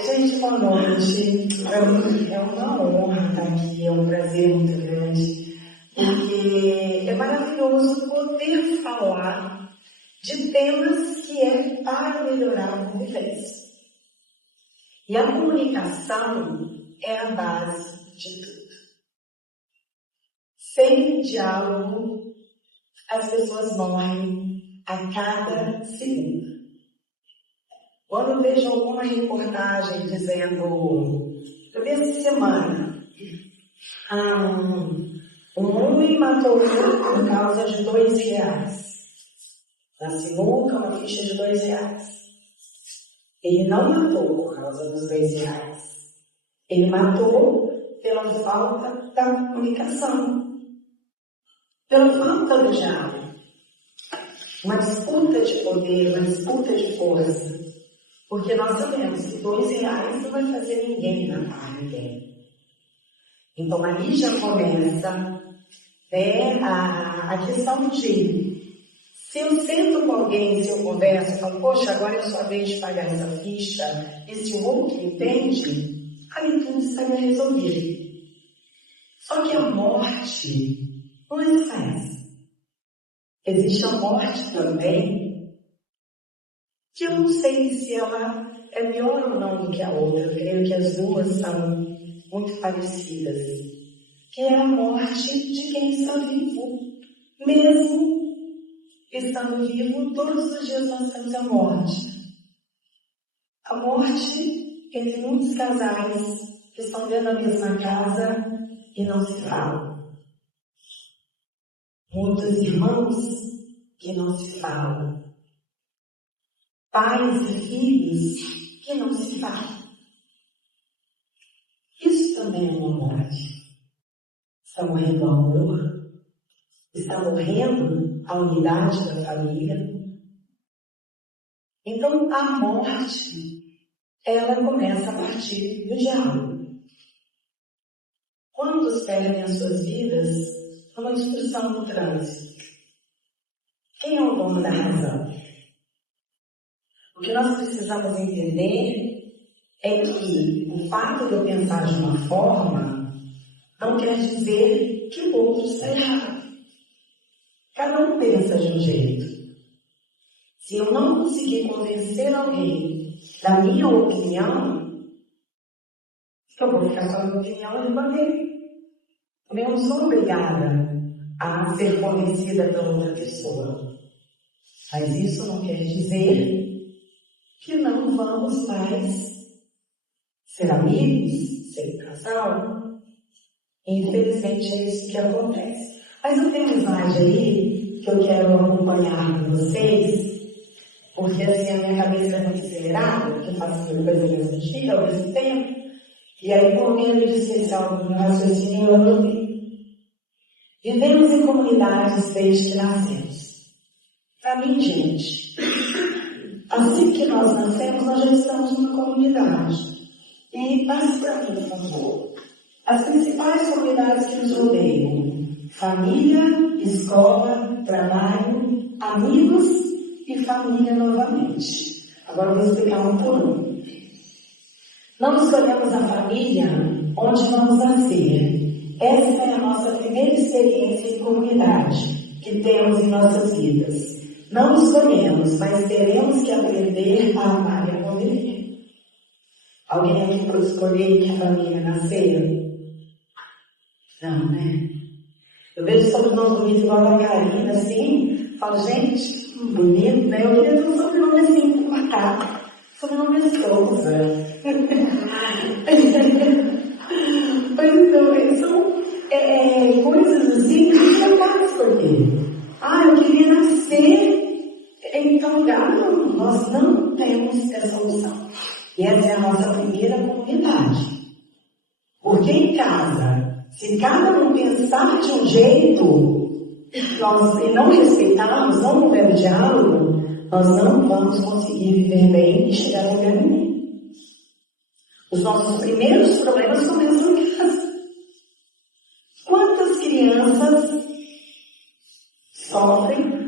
Gente, boa noite. É uma honra estar aqui, é um prazer muito grande, porque é maravilhoso poder falar de temas que é para melhorar a convivência. E a comunicação é a base de tudo. Sem diálogo, as pessoas morrem a cada segundo. Quando eu vejo alguma reportagem dizendo, eu vi essa semana, um homem matou outro por causa de R$2. Na sinuca, uma ficha de R$2. Ele não matou por causa dos R$2. Ele matou pela falta da comunicação, pela falta do diálogo. Uma disputa de poder, uma disputa de força. Porque nós sabemos que R$2 não vai fazer ninguém matar ninguém. Então ali já começa a questão de, se eu sento com alguém, se eu converso, eu falo, poxa, agora é sua vez de pagar essa ficha, e se o outro entende, aí tudo estaria resolvido. Só que a morte não é só essa. Existe a morte também, que eu não sei se ela é pior ou não do que a outra. Eu creio que as duas são muito parecidas. Que é a morte de quem está vivo. Mesmo estando vivo, todos os dias nós temos a morte. A morte entre muitos casais que estão dentro da mesma casa e não se falam. Muitos irmãos que não se falam. Pais e filhos que não se falam. Isso também é uma morte. Está morrendo o amor, está morrendo a unidade da família. Então, a morte, ela começa a partir do diálogo. Quantos perdem as suas vidas numa discussão no trânsito? Quem é o dono da razão? O que nós precisamos entender é que o fato de eu pensar de uma forma não quer dizer que o outro está errado. Cada um pensa de um jeito. Se eu não conseguir convencer alguém da minha opinião, eu vou ficar com a minha opinião e bater. Eu não sou obrigada a ser convencida pela outra pessoa. Mas isso não quer dizer que não vamos mais ser amigos, ser casal. Infelizmente é isso que acontece. Mas eu tenho um slide aí que eu quero acompanhar com vocês, porque assim a minha cabeça é muito acelerada, porque eu faço muita coisa nesse dia, ao mesmo tempo, e aí por meio de especial do meu raciocínio eu anotei. Vivemos em comunidades desde que nascemos. Para mim, gente, assim que nós nascemos, nós já estamos numa comunidade. E basta, por favor, as principais comunidades que nos rodeiam: família, escola, trabalho, amigos e família novamente. Agora eu vou explicar um por um. Não escolhemos a família onde vamos nascer. Essa é a nossa primeira experiência em comunidade que temos em nossas vidas. Não escolhemos, mas teremos que aprender a amar e a conviver. Alguém aqui pode escolher que família nascer? Não, né? Eu vejo sobrenome bonito igual a Karina, assim, falo, gente, bonito, né? Eu queria ter um sobrenome assim, marcado. Sobrenome é Souza. Então, são coisas assim que não são para escolher. Eu queria nascer em tal lugar. Não, nós não temos essa opção. E essa é a nossa primeira comunidade. Porque em casa, se cada um pensar de um jeito, e não respeitarmos, não houver diálogo, nós não vamos conseguir viver bem e chegar a lugar nenhum. Os nossos primeiros problemas começam em casa. Quantas crianças sofrem?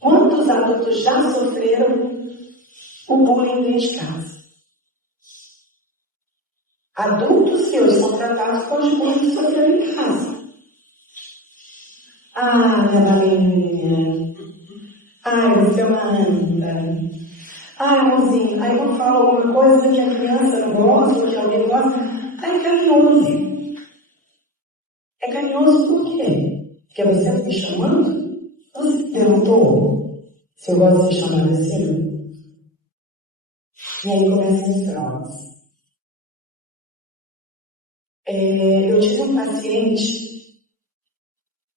Quantos adultos já sofreram o bullying dentro de casa? Adultos que hoje são tratados com os pais que sofreram em casa. Ah, minha Marinha. Ai, você é uma anta. Ai, amorzinho. Aí eu falo alguma coisa que a criança não gosta, ou que alguém gosta. Ai, carinhoso. É carinhoso por quê? Porque você está me chamando? Você perguntou se eu gosto de ser chamada assim? E aí começam as trocas. Eu tive um paciente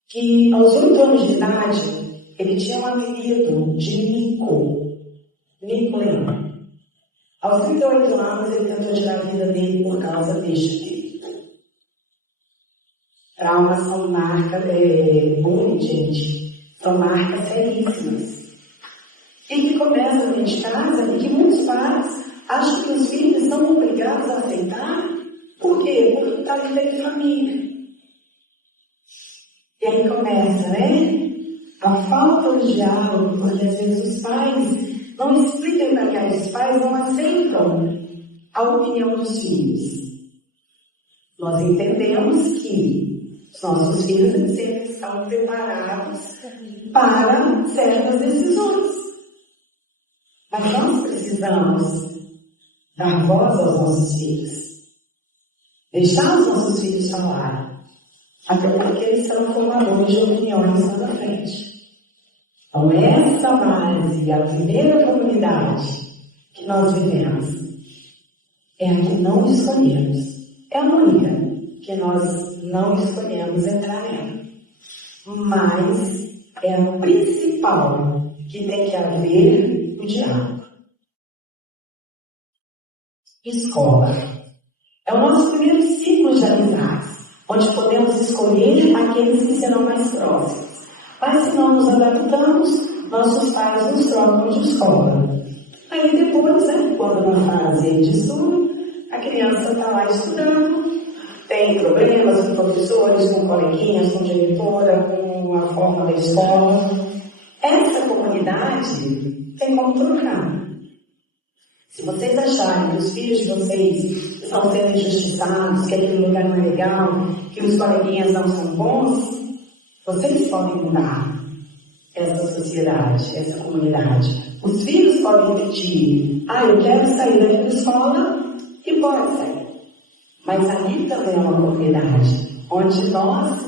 que, aos 8 anos de idade, ele tinha um apelido de Nico Leão. Aos 38 anos, ele tentou tirar a vida dele por causa deste tipo. Traumas são marcas, bullying, gente, são marcas seríssimas. E que começa dentro de casa e que muitos pais acham que os filhos são obrigados a aceitar. Por quê? Porque está vivendo em família. E aí começa, né? A falta de diálogo, porque às vezes os pais não explicam para que os pais não aceitam a opinião dos filhos. Nós entendemos que os nossos filhos sempre estão preparados para certas decisões. Mas nós precisamos dar voz aos nossos filhos. Deixar os nossos filhos falarem. Até porque eles são formadores de opiniões lá na frente. Então, essa base, a primeira comunidade que nós vivemos, é a que não escolhemos. É a única que nós não escolhemos entrar nela. Mas é a principal que tem que haver o diálogo. Escola. É o nosso primeiro ciclo de amizades, onde podemos escolher aqueles que serão mais próximos. Mas se não nos adaptamos, nossos pais nos trocam de escola. Aí depois, quando na fase de estudo, a criança está lá estudando, tem problemas com professores, com coleguinhas, com diretora, com a forma da escola. Essa comunidade tem como trocar. Se vocês acharem que os filhos de vocês estão sendo injustiçados, que aquele lugar não é legal, que os coleguinhas não são bons, vocês podem mudar essa sociedade, essa comunidade. Os filhos podem pedir, eu quero sair daquela escola, e pode sair. Mas ali também é uma comunidade, onde nós,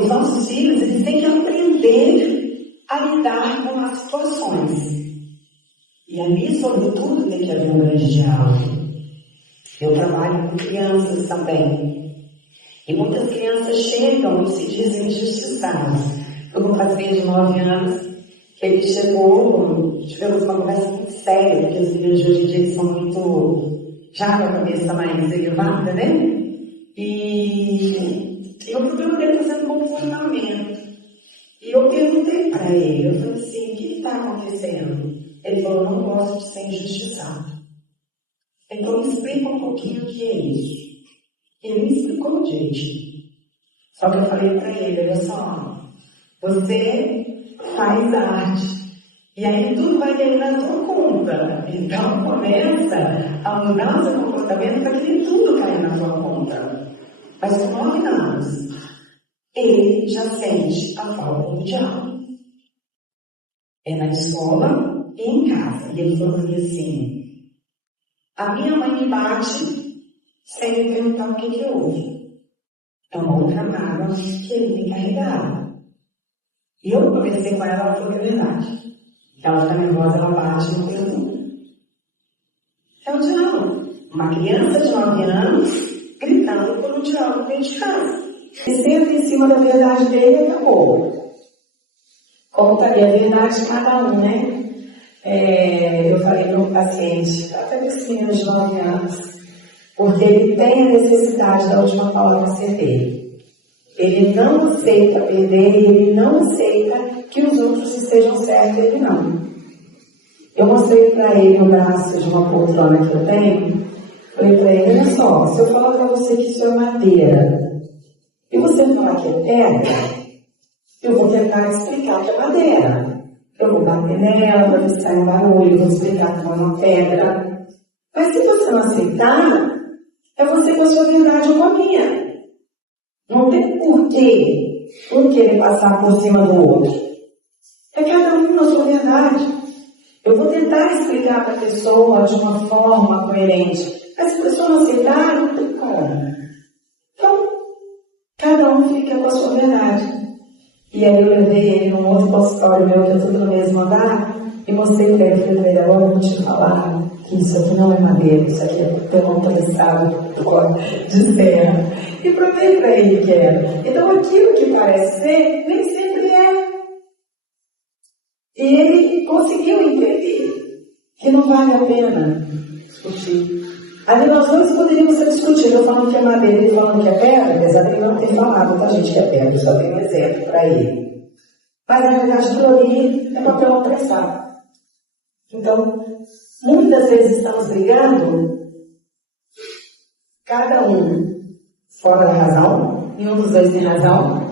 os nossos filhos, eles têm que aprender a lidar com as situações. E ali, sobretudo, tem que haver um grande diálogo. Eu trabalho com crianças também. E muitas crianças chegam e se dizem injustiçadas. Eu com um paciente de 9 anos, que ele chegou, tivemos uma conversa muito séria, porque os meninos de hoje em dia eles são muito, já com a cabeça mais elevada, né? E o problema dele está sendo comportamento. E eu perguntei para ele, eu falei assim, o que está acontecendo? Ele falou, não gosto de ser injustiçado. Então me explica um pouquinho o que é isso. Ele me explicou direitinho. Só que eu falei para ele, olha só, você faz arte. E aí tudo vai cair na tua conta. Então começa a mudar o seu comportamento para que tudo caia na tua conta. Mas com 9 anos, ele já sente a falta do diálogo. É na escola e em casa. E ele falou assim, a minha mãe me bate sem me perguntar o que houve. É uma outra mágoa que ele tem carregado. E eu conversei com ela, ela falou que é verdade. Ela fica nervosa, ela bate no pergunta. É o diálogo. Uma criança de 9 anos gritando por um diálogo dentro de casa. E senta em cima da verdade dele e acabou. Como estaria a verdade de cada um, né? Eu falei para um paciente, até piscina de 9 anos, porque ele tem a necessidade da última palavra ser dele. Ele não aceita perder, ele não aceita que os outros estejam certos, ele não. Eu mostrei para ele o braço de uma poltrona que eu tenho, falei para ele, olha só, se eu falar para você que isso é madeira, e você falar que é pedra, eu vou tentar explicar que é madeira. Eu vou bater nela, vai me sair um barulho, eu vou explicar que é uma pedra. Mas se você não aceitar, É você com a sua verdade ou com a minha. Não tem porquê um querer passar por cima do outro. É cada um na sua verdade. Eu vou tentar explicar para a pessoa de uma forma coerente. Mas se a pessoa não aceitar, não tem como. Então, cada um fica com a sua verdade. E aí eu levei ele num outro consultório meu, que é tudo no mesmo andar, e mostrei para ele, falei, agora eu vou te falar que isso aqui não é madeira, isso aqui é pelo prensado de terra. E provei para ele que era. Então aquilo que parece ser, nem sempre é. E ele conseguiu entender que não vale a pena discutir. Ali nós dois poderíamos ter discutido, eu falando que é madeira e ele falando que é pedra, apesar de ele não ter falado pra gente que é pedra, só tem um exemplo para ele. Mas na verdade aquilo ali é papel prensado. Então, muitas vezes estamos brigando, cada um fora da razão, e um dos dois tem razão,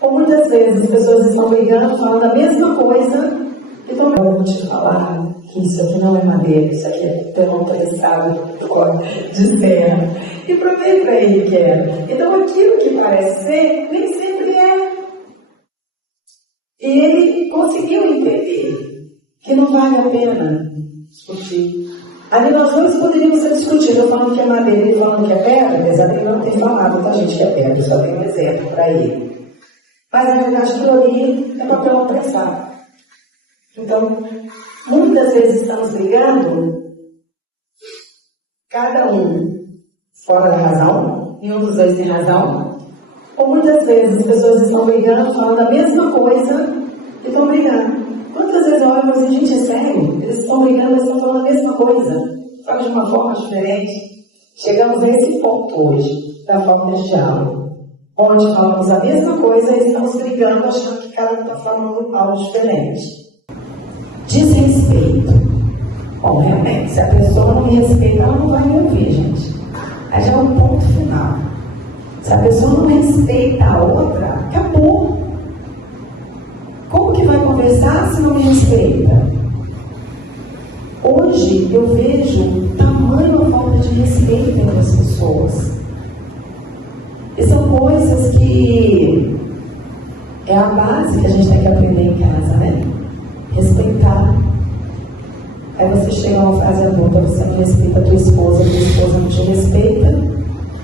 ou muitas vezes as pessoas estão brigando, falando a mesma coisa, então eu vou te falar que isso aqui não é madeira, isso aqui é pelo prensado de terra. E provei para ele que era. Então aquilo que parece ser, nem sempre é. E ele conseguiu entender que não vale a pena discutir. Ali nós dois poderíamos ter discutido, eu falando que é madeira e ele falando que é pedra, apesar de ele não ter falado, tá gente, que é pedra, só tem um exemplo para ele. Mas na verdade aquilo ali é papel prensado. Então, muitas vezes estamos brigando, cada um fora da razão, e um dos dois tem razão, ou muitas vezes as pessoas estão brigando, falando a mesma coisa e estão brigando. Quantas vezes eu olho e falo assim, gente, é sério? Eles estão brigando, eles estão falando a mesma coisa, só que de uma forma diferente. Chegamos a esse ponto hoje, da forma de diálogo, onde falamos a mesma coisa e estamos brigando, achando que cada um está falando algo diferente. Desrespeito. Bom, realmente, se a pessoa não me respeita, ela não vai me ouvir, gente. Aí já é um ponto final. Se a pessoa não respeita a outra, acabou. Como que vai conversar se não me respeita? Hoje eu vejo tamanho falta de respeito entre as pessoas. E são coisas que é a base que a gente tem que aprender em casa, né? Respeitar. Aí você chega a uma frase adulta, você não respeita a tua esposa não te respeita,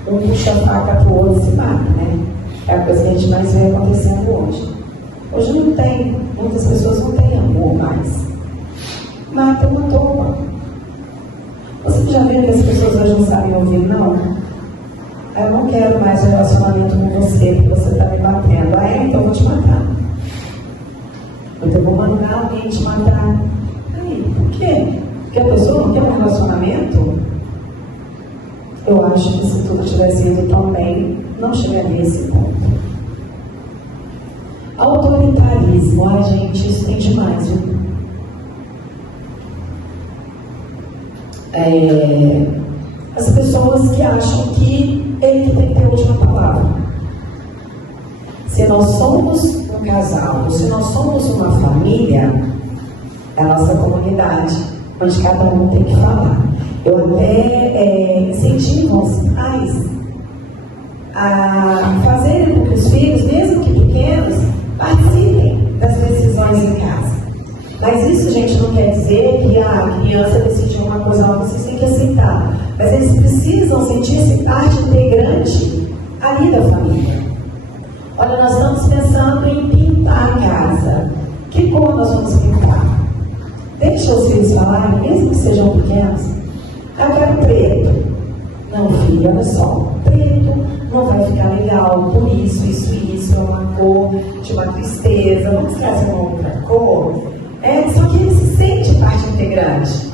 um puxa a faca pro outro e se mata, né? É a coisa que a gente mais vê acontecendo hoje. Hoje não tem, muitas pessoas não têm amor mais. Matam à toa. Você já viu que as pessoas hoje não sabem ouvir, não? Eu não quero mais um relacionamento com você, porque você está me batendo. Ah, é? Então eu vou te matar. Eu vou mandar alguém te matar. Aí, por quê? Porque a pessoa não quer um relacionamento? Eu acho que se tudo tivesse ido tão bem, não chegaria a esse ponto. Autoritarismo, ai gente, isso tem demais, viu? As pessoas que acham que ele tem que ter a última palavra. Se nós somos um casal, se nós somos uma família, é a nossa comunidade, onde cada um tem que falar. Eu até incentivo os pais a fazerem com que os filhos, mesmo que pequenos, participem das decisões em casa. Mas isso, gente, não quer dizer que a criança decidiu uma coisa nova, vocês têm que aceitar. Mas eles precisam sentir-se parte integrante ali da família. Olha, nós estamos pensando em pintar a casa. Que cor nós vamos pintar? Deixa os filhos falarem, mesmo que sejam pequenos. Eu quero preto. Não, filho, olha só. Preto não vai ficar legal por isso, é uma cor de uma tristeza. Vamos trazer uma outra cor? Só que ele se sente parte integrante.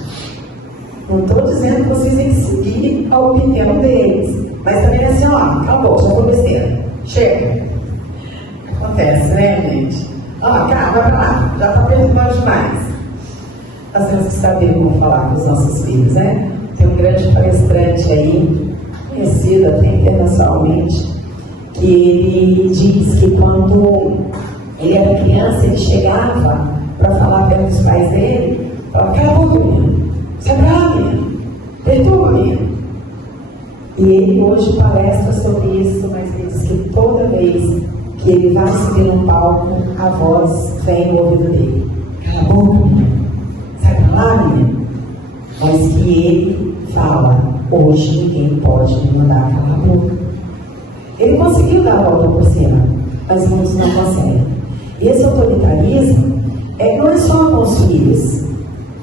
Não estou dizendo que vocês têm que seguir a opinião deles. Mas também é assim, ó, acabou, já estou besteira. Chega. Acontece, né, gente? Ó, calma, vai pra lá, já está perturbando demais. Nós temos que saber como falar com os nossos filhos, né? Tem um grande palestrante aí, conhecido até internacionalmente, que ele diz que quando ele era criança, ele chegava para falar perto dos pais dele, falava, cala a boca, menino, você é brava, menino, perturba, menino. E ele hoje palestra sobre isso, mas ele diz que toda vez que ele vai subir no palco, a voz vem no ouvido dele. Cala a boca, sai pra lá, menina. Mas que ele fala, hoje ninguém pode me mandar calar a boca. Ele conseguiu dar a volta por cima, mas muitos não conseguem. E esse autoritarismo não é só com os filhos.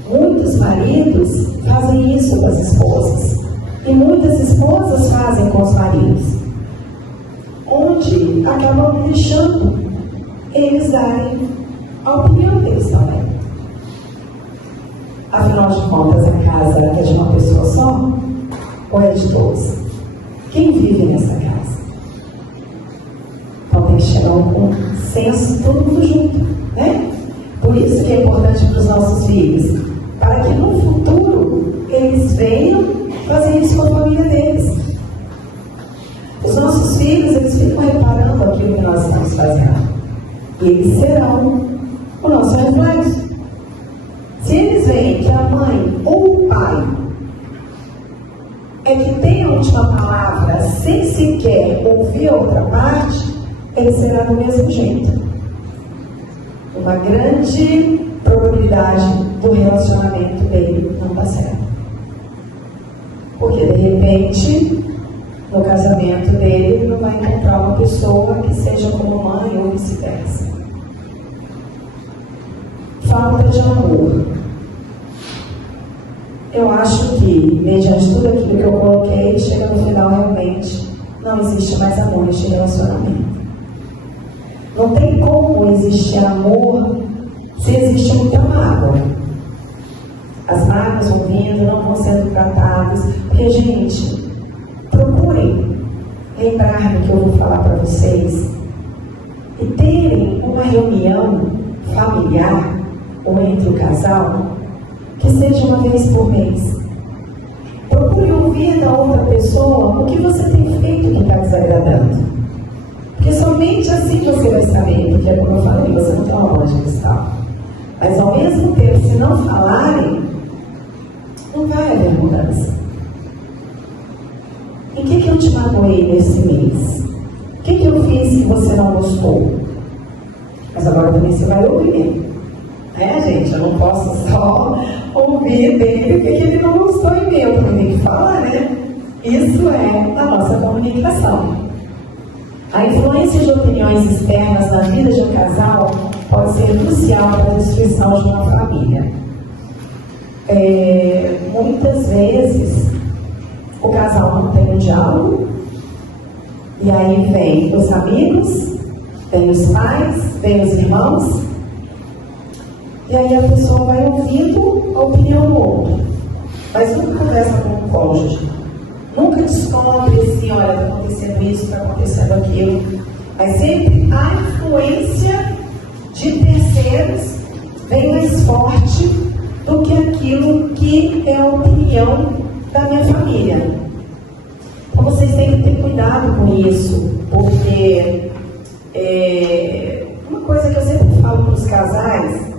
Muitos maridos fazem isso com as esposas. E muitas esposas fazem com os maridos. Onde acabam deixando eles darem a opinião deles também. Afinal de contas, a casa é de uma pessoa só? Ou é de todos? Quem vive nessa casa? Então tem que chegar a um consenso todo mundo junto, né? Por isso que é importante para os nossos filhos, para que no futuro eles venham fazer isso com a família deles. Os nossos filhos, eles ficam reparando aquilo que nós estamos fazendo. E eles serão o nosso reflexo. Se eles veem que a mãe ou o pai é que tem a última palavra sem sequer ouvir a outra parte, ele será do mesmo jeito. Uma grande probabilidade do relacionamento dele não dar certo. Porque de repente, no casamento dele, ele não vai encontrar uma pessoa que seja como mãe ou vice-versa. Falta de amor. Eu acho que, mediante tudo aquilo que eu coloquei, chega no final realmente, não existe mais amor neste relacionamento. Não tem como existir amor se existe muita mágoa. As mágoas vão vindo, não vão sendo tratadas. Porque, gente, procurem lembrar do que eu vou falar para vocês e terem uma reunião familiar ou entre o casal que seja uma vez por mês. Procure ouvir da outra pessoa o que você tem feito que está desagradando. Porque somente assim você vai saber, porque como eu falei, você não tem uma bola de cristal. Mas ao mesmo tempo, se não falarem, não vai haver mudança. Em que eu te magoei nesse mês? O que eu fiz que você não gostou? Mas agora também você vai ouvir. Gente? Eu não posso só ouvir dele porque ele não gostou em mim. Eu também tenho que falar, né? Isso é a nossa comunicação. A influência de opiniões externas na vida de um casal pode ser crucial para a destruição de uma família. Muitas vezes o casal não tem um diálogo, e aí vem os amigos, vem os pais, vem os irmãos, e aí a pessoa vai ouvindo a opinião do outro, mas nunca conversa com o cônjuge, nunca descobre assim, olha, está acontecendo isso, está acontecendo aquilo, mas sempre a influência de terceiros vem mais forte do que aquilo que é a opinião da minha família. Então vocês têm que ter cuidado com isso, porque uma coisa que eu sempre falo para os casais,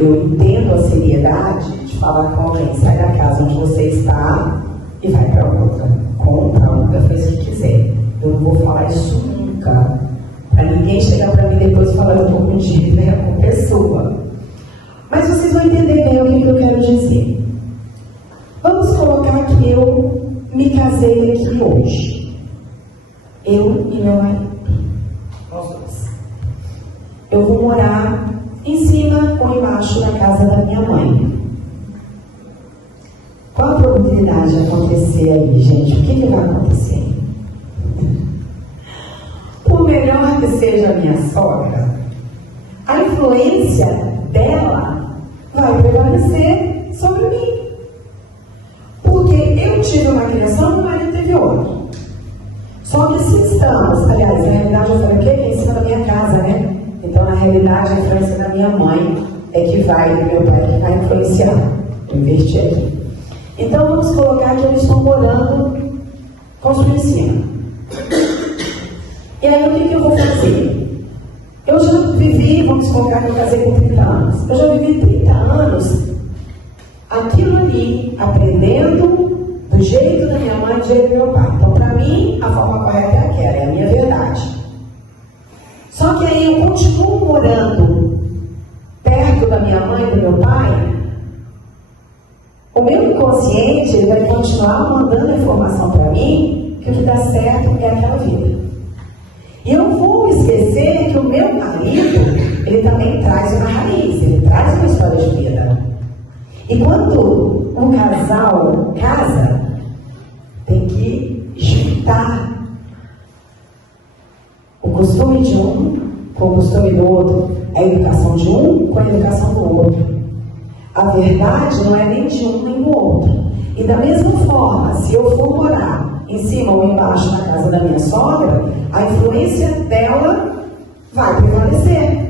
eu entendo a seriedade de falar com alguém, sai da casa onde você está e vai para outra, compra outra, faz o que quiser. Eu não vou falar isso nunca, para ninguém chegar para mim depois e falar eu estou com dívida, né, com pessoa. Mas vocês vão entender bem o que eu quero dizer. Vamos colocar que eu me casei aqui hoje. Eu e meu marido. Nós dois. Eu vou morar em cima ou embaixo da casa da minha mãe. Qual a probabilidade de acontecer aí, gente? O que vai acontecer? Por melhor que seja a minha sogra, a influência dela vai prevalecer sobre mim. Porque eu tive uma criação e o marido teve outra. Só que se estamos, aliás, na realidade eu falei que é em cima da minha casa, né? Então, na realidade, a influência da minha mãe é que vai, do meu pai que vai influenciar. Eu inverti aqui. Então, vamos colocar que eles estão morando, construindo em cima. E aí, o que eu vou fazer? Eu já vivi, vamos colocar que eu casei com 30 anos. Eu já vivi 30 anos aquilo ali, aprendendo Do jeito da minha mãe, do jeito do meu pai. Então, para mim, a forma correta é aquela, é a minha verdade. Só que aí eu continuo morando perto da minha mãe e do meu pai, o meu inconsciente ele vai continuar mandando informação para mim que o que dá certo é aquela vida. E eu vou esquecer que o meu marido, ele também traz uma raiz, ele traz uma história de vida. E quando um casal casa, tem que juntar o costume de um com o costume do outro, a educação de um com a educação do outro. A verdade não é nem de um nem do outro. E da mesma forma, se eu for morar em cima ou embaixo na casa da minha sogra, a influência dela vai prevalecer.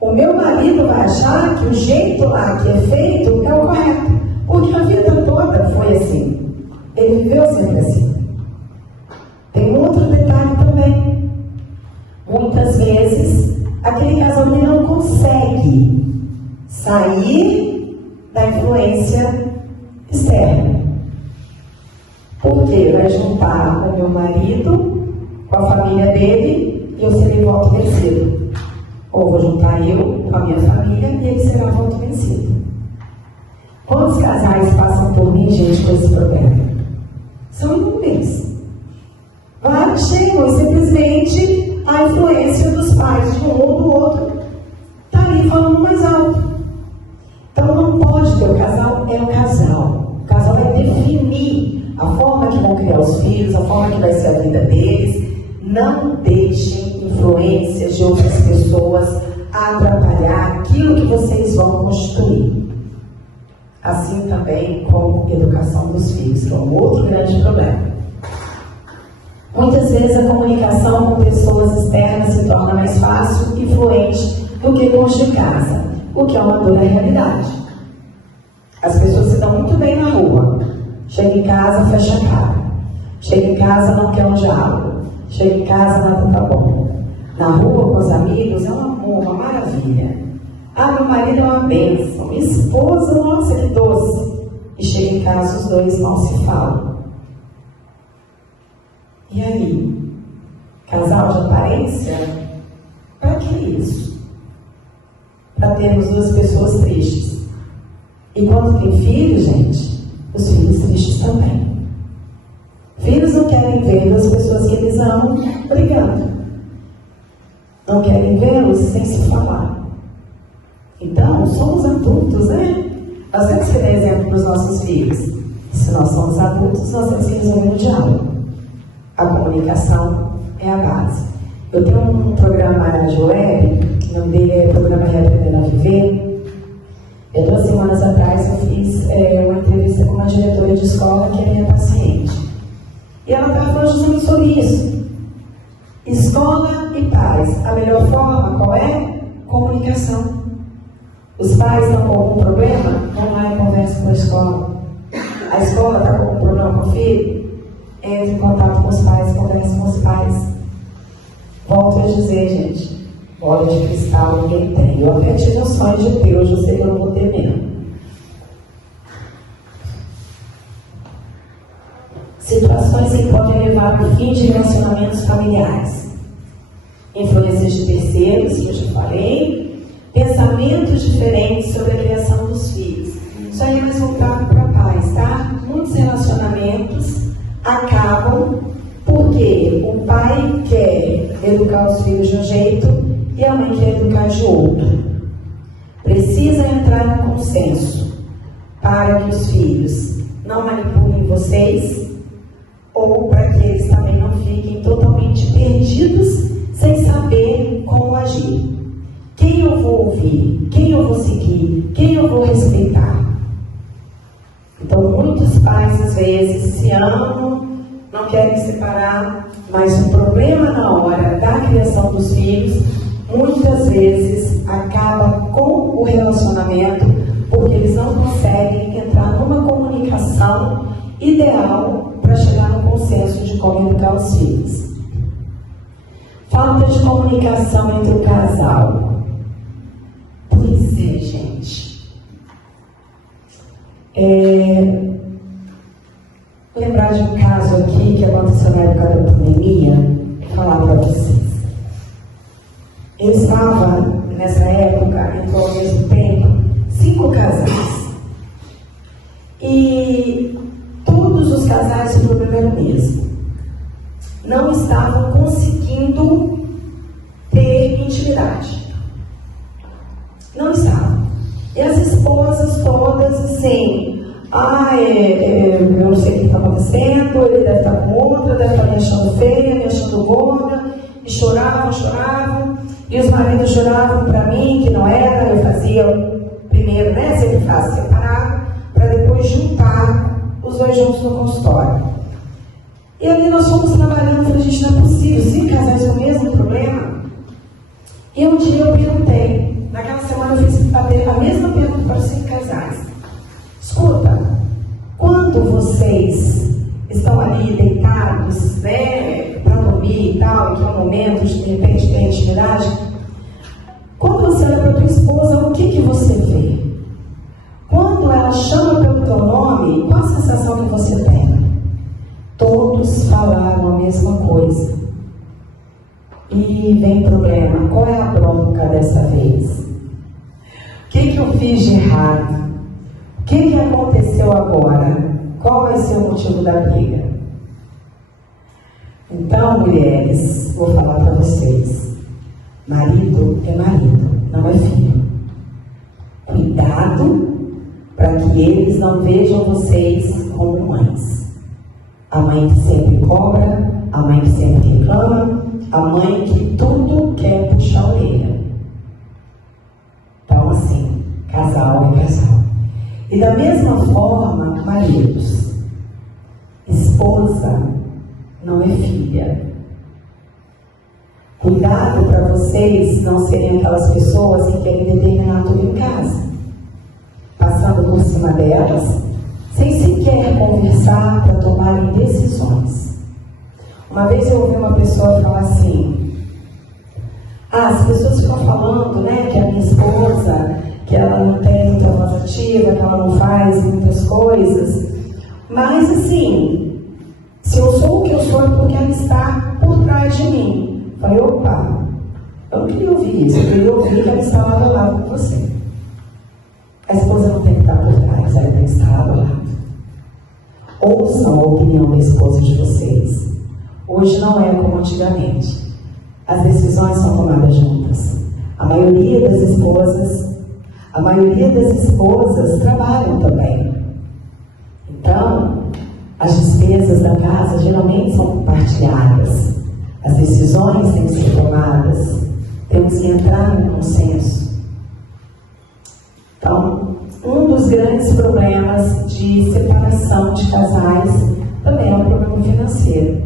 O meu marido vai achar que o jeito lá que é feito é o correto, porque a vida toda foi assim. Ele viveu sempre assim. Tem um outro detalhe também. Muitas vezes, aquele casal que não consegue sair da influência externa. Porque vai juntar o meu marido com a família dele e eu serei voto vencido. Ou vou juntar eu com a minha família e ele será voto vencido. Quantos casais passam por mim, gente, com esse problema? São inúmeros. Vários chegam e simplesmente a influência dos pais de um ou do outro está ali falando mais alto. Então não pode ter o casal, é o casal. O casal vai definir a forma que vão criar os filhos, a forma que vai ser a vida deles. Não deixem influências de outras pessoas atrapalhar aquilo que vocês vão construir. Assim também com a educação dos filhos, que é um outro grande problema. Muitas vezes a comunicação com pessoas externas se torna mais fácil e fluente do que com os de casa, o que é uma dura realidade. As pessoas se dão muito bem na rua. Chega em casa, fecha a cara. Chega em casa, não quer um diálogo. Chega em casa, nada tá bom. Na rua, com os amigos, é um amor, uma maravilha. Ah, meu marido é uma bênção. Minha esposa, nossa, que doce. E chega em casa, os dois mal se falam. E aí? Casal de aparência? Para que isso? Para termos duas pessoas tristes. E quando tem filhos, gente, os filhos tristes também. Filhos não querem ver duas pessoas que eles amam brigando. Não querem vê-los sem se falar. Então, somos adultos, né? Nós temos que dar exemplo para os nossos filhos. Se nós somos adultos, nós temos que resolver o diálogo. A comunicação é a base. Eu tenho um programa de web, o nome dele é Programa Reaprendendo a Viver. 2 semanas atrás eu fiz uma entrevista com uma diretora de escola que é minha paciente. E ela estava falando justamente sobre isso. Escola e pais. A melhor forma, qual é? Comunicação. Os pais estão com algum problema? Vão lá e conversam com a escola. A escola está com algum problema com o filho? Entre em contato com os pais, converse com os pais. Volto a dizer, gente, bola de cristal ninguém tem. Eu até tive um sonho de ter, hoje eu sei que eu não vou ter mesmo. Situações que podem levar ao fim de relacionamentos familiares. Influências de terceiros, que eu já falei. Pensamentos diferentes sobre a criação dos filhos. Isso aí é mais voltado para pais, tá? Muitos relacionamentos acabam porque o pai quer educar os filhos de um jeito e a mãe quer educar de outro. Precisa entrar em consenso para que os filhos não manipulem vocês ou para que eles também não fiquem totalmente perdidos sem saber como agir. Quem eu vou ouvir? Quem eu vou seguir? Quem eu vou respeitar? Então, muitos pais, às vezes, se amam, não querem separar, mas o problema na hora da criação dos filhos, muitas vezes, acaba com o relacionamento, porque eles não conseguem entrar numa comunicação ideal para chegar no consenso de como educar os filhos. Falta de comunicação entre o casal. Pois é, gente. lembrar de um caso aqui que aconteceu na época da pandemia, vou falar para vocês. Eu estava, nessa época, entrou ao mesmo tempo, 5 casais. E todos os casais, o problema era o mesmo. Não estavam conseguindo ter intimidade. Não estavam. E as esposas todas assim, eu não sei o que está acontecendo, ele deve estar com outra, deve estar me achando feia, me achando gorda, e choravam, e os maridos choravam para mim, que não era, eu fazia primeiro, sempre faço separado, para depois juntar os dois juntos no consultório. E ali nós fomos trabalhando, eu falei, gente, não é possível, 5 casais com o mesmo problema. E um dia eu perguntei, naquela semana eu fiz a mesma pergunta para os 5 casais. Escuta, quando vocês estão ali deitados, para dormir e tal, que é um momento de repente ter intimidade, quando você olha para a tua esposa, o que você vê? Quando ela chama pelo teu nome, qual a sensação que você tem? Todos falaram a mesma coisa. E vem problema. Qual é a bronca dessa vez? O que eu fiz de errado? O que aconteceu agora? Qual vai ser o motivo da briga? Então, mulheres, vou falar para vocês. Marido é marido, não é filho. Cuidado para que eles não vejam vocês como mães. A mãe que sempre cobra, a mãe que sempre reclama, a mãe que tudo quer puxar a orelha. Então, assim, casal é casal. E da mesma forma, maridos, esposa não é filha. Cuidado para vocês não serem aquelas pessoas que querem determinar tudo em casa, passando por cima delas, sem sequer conversar para tomarem decisões. Uma vez eu ouvi uma pessoa falar assim, as pessoas ficam falando, que a minha esposa, que ela não tem muita voz ativa, que ela não faz muitas coisas, mas assim, se eu sou o que eu sou é porque ela está por trás de mim. Eu falei, opa, eu não queria ouvir isso, eu queria ouvir que ela está lado a lado com você. A esposa não tem que estar por trás, ela tem que estar lado a lado. Ouçam a opinião da esposa de vocês. Hoje não é como antigamente. As decisões são tomadas juntas. A maioria das esposas trabalham também. Então, as despesas da casa geralmente são compartilhadas. As decisões têm que ser tomadas. Temos que entrar no consenso. Então, um dos grandes problemas de separação de casais também é o problema financeiro.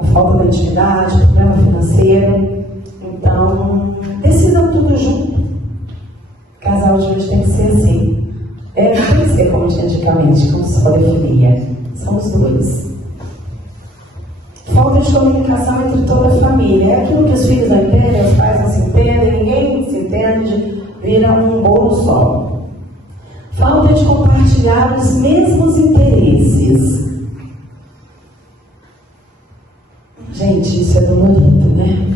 A falta de intimidade, o problema financeiro. Então, decidam tudo junto. O casal de hoje tem que ser assim. Não tem que ser como tinha antigamente, como se poderia. São os dois. Falta de comunicação entre toda a família. É aquilo que os filhos não entendem, os pais não se entendem, ninguém se entende, vira um bolo só. Falta de compartilhar os mesmos interesses. Gente, isso é dolorido, né?